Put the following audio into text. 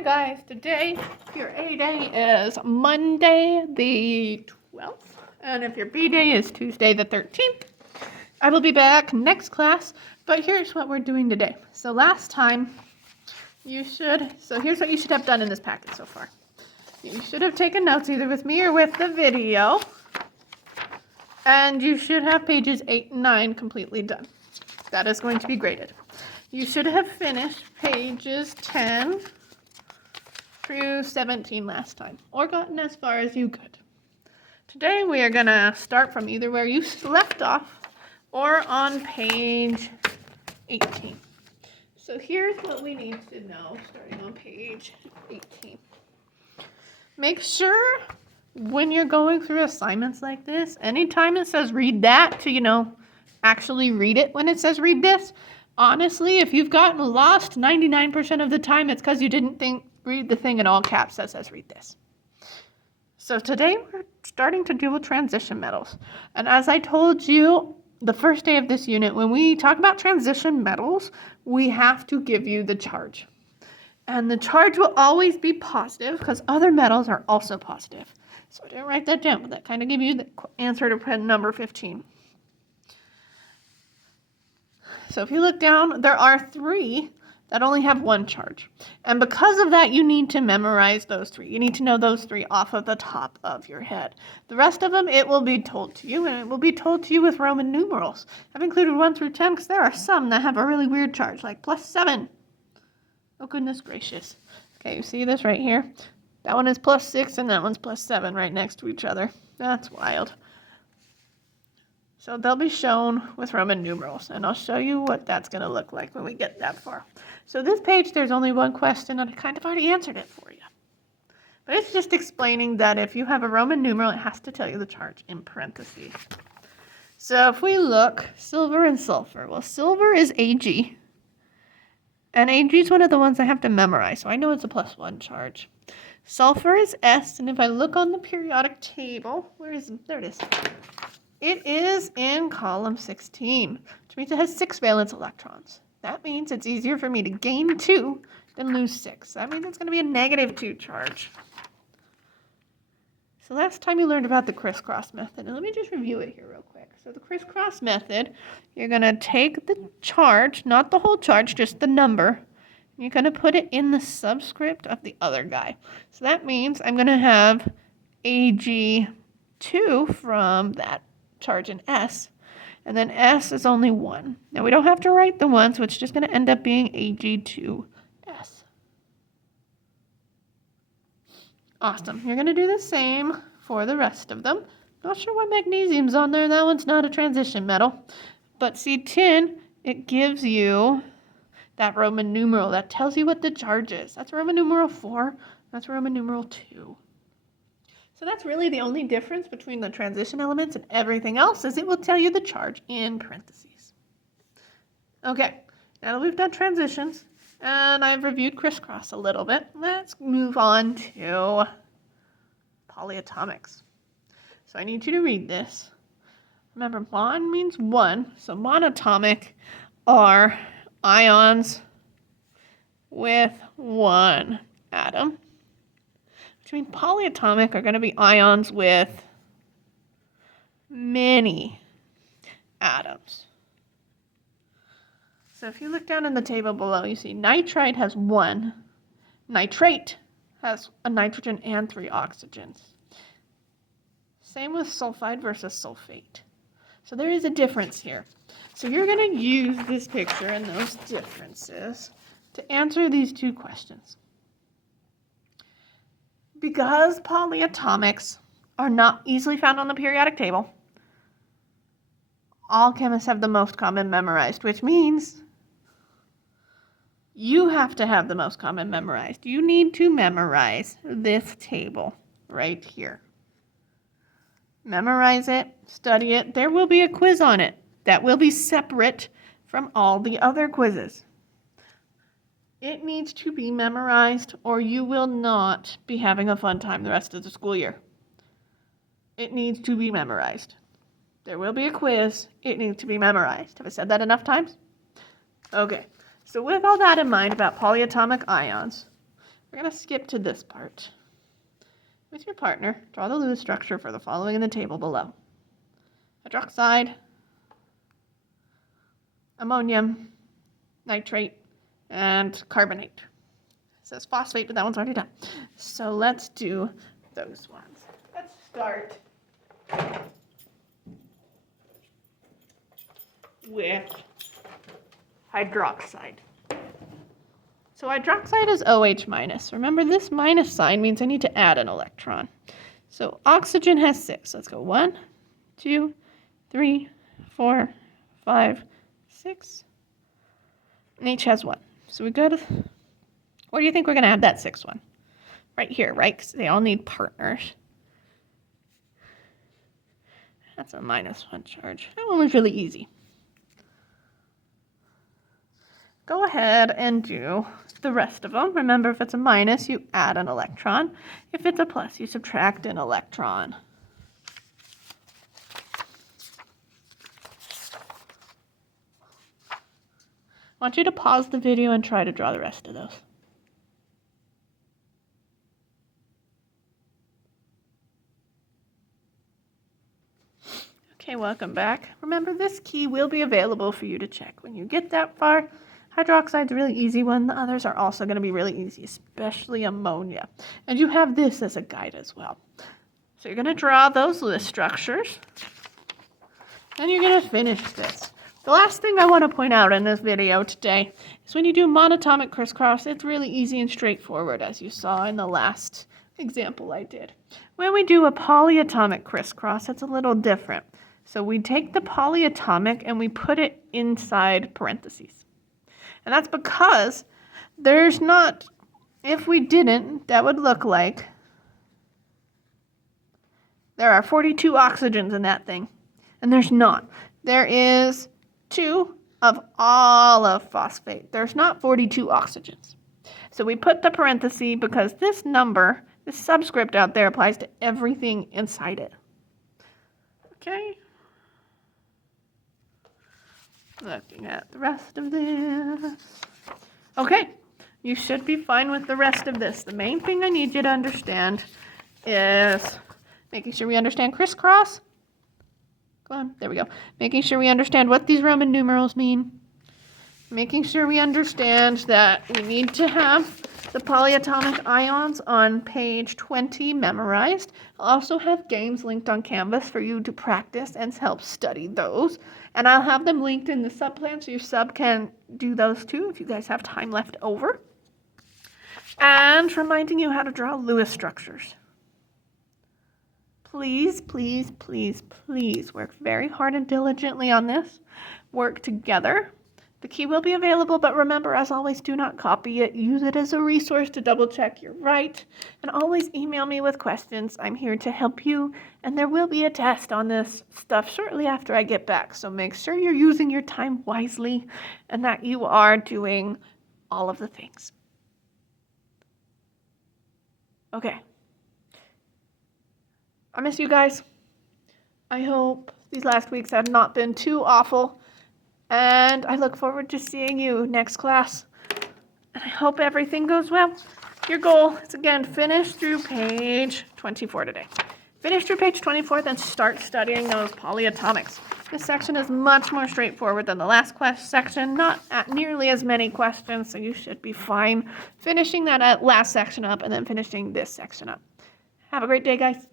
Hi guys, today your A day is Monday the 12th, and if your B day is Tuesday the 13th. I will be back next class, but here's what we're doing today. So last time here's what you should have done in this packet so far. You should have taken notes either with me or with the video, and you should have pages 8 and 9 completely done. That is going to be graded. You should have finished pages 10 through 17 last time, or gotten as far as you could. Today we are going to start from either where you left off or on page 18. So here's what we need to know starting on page 18. Make sure when you're going through assignments like this, anytime it says read that to, actually read it when it says read this. Honestly, if you've gotten lost 99% of the time, it's because you didn't read the thing in all caps that says read this. So today we're starting to deal with transition metals. And as I told you the first day of this unit, when we talk about transition metals, we have to give you the charge. And the charge will always be positive because other metals are also positive. So I didn't write that down, but that kind of gives you the answer to number 15. So if you look down, there are 3 that only have 1 charge. And because of that, you need to memorize those 3. You need to know those 3 off of the top of your head. The rest of them, it will be told to you, and it will be told to you with Roman numerals. I've included 1 through 10 because there are some that have a really weird charge, like +7. Oh, goodness gracious. Okay, you see this right here? That one is +6, and that one's +7 right next to each other. That's wild. So they'll be shown with Roman numerals, and I'll show you what that's going to look like when we get that far. So this page, there's only 1 question, and I kind of already answered it for you. But it's just explaining that if you have a Roman numeral, it has to tell you the charge in parentheses. So if we look, silver and sulfur. Well, silver is Ag, and Ag is one of the ones I have to memorize, so I know it's a +1 charge. Sulfur is S, and if I look on the periodic table, there it is. It is in column 16, which means it has 6 valence electrons. That means it's easier for me to gain 2 than lose 6. That means it's going to be a -2 charge. So last time you learned about the crisscross method, and let me just review it here real quick. So the crisscross method, you're going to take the charge, not the whole charge, just the number, and you're going to put it in the subscript of the other guy. So that means I'm going to have Ag2 from that charge in S, and then S is only 1. Now we don't have to write the 1, so it's just going to end up being Ag2S. Awesome. You're going to do the same for the rest of them. Not sure why magnesium's on there. That one's not a transition metal. But see, tin, it gives you that Roman numeral that tells you what the charge is. That's Roman numeral 4. That's Roman numeral 2. So that's really the only difference between the transition elements and everything else, is it will tell you the charge in parentheses. Okay, now that we've done transitions and I've reviewed crisscross a little bit, let's move on to polyatomics. So I need you to read this. Remember, mon means 1, so monatomic are ions with 1 atom. Which means polyatomic are going to be ions with many atoms. So if you look down in the table below, you see nitrite has 1. Nitrate has a nitrogen and 3 oxygens. Same with sulfide versus sulfate. So there is a difference here. So you're going to use this picture and those differences to answer these 2 questions. Because polyatomics are not easily found on the periodic table, all chemists have the most common memorized, which means you have to have the most common memorized. You need to memorize this table right here. Memorize it, study it. There will be a quiz on it that will be separate from all the other quizzes. It needs to be memorized, or you will not be having a fun time the rest of the school year. It needs to be memorized. There will be a quiz. It needs to be memorized. Have I said that enough times? Okay. So with all that in mind about polyatomic ions, We're going to skip to this part. With your partner, draw the Lewis structure for the following in the table below. Hydroxide, ammonium, nitrate, and carbonate. It says phosphate, but that one's already done. So let's do those ones. Let's start with hydroxide. So hydroxide is OH minus. Remember, this minus sign means I need to add an electron. So oxygen has 6. Let's go 1, 2, 3, 4, 5, 6. And H has 1. So we good? Where do you think we're going to add that 6th one? Right here, right? Because they all need partners. That's a -1 charge. That one was really easy. Go ahead and do the rest of them. Remember, if it's a minus, you add an electron. If it's a plus, you subtract an electron. I want you to pause the video and try to draw the rest of those. Okay, welcome back. Remember, this key will be available for you to check when you get that far. Hydroxide's a really easy one. The others are also going to be really easy, especially ammonia. And you have this as a guide as well. So you're going to draw those Lewis structures. Then you're going to finish this. The last thing I want to point out in this video today is when you do monatomic crisscross, it's really easy and straightforward, as you saw in the last example I did. When we do a polyatomic crisscross, it's a little different. So we take the polyatomic and we put it inside parentheses. And that's because there's not, if we didn't, that would look like there are 42 oxygens in that thing. And there's not. There is 2 of all of phosphate. There's not 42 oxygens. So we put the parenthesis because this number, this subscript out there applies to everything inside it. Okay? Looking at the rest of this. Okay, you should be fine with the rest of this. The main thing I need you to understand is making sure we understand crisscross. Come on, there we go. Making sure we understand what these Roman numerals mean. Making sure we understand that we need to have the polyatomic ions on page 20 memorized. I'll also have games linked on Canvas for you to practice and help study those. And I'll have them linked in the subplan so your sub can do those too if you guys have time left over. And reminding you how to draw Lewis structures. Please, please, please, please work very hard and diligently on this. Work together. The key will be available, but remember, as always, do not copy it. Use it as a resource to double check you're right. And always email me with questions. I'm here to help you. And there will be a test on this stuff shortly after I get back. So make sure you're using your time wisely and that you are doing all of the things. Okay. I miss you guys. I hope these last weeks have not been too awful. And I look forward to seeing you next class. And I hope everything goes well. Your goal is, again, finish through page 24 today. Finish through page 24, then start studying those polyatomics. This section is much more straightforward than the last section. Not nearly as many questions, so you should be fine finishing that last section up and then finishing this section up. Have a great day, guys.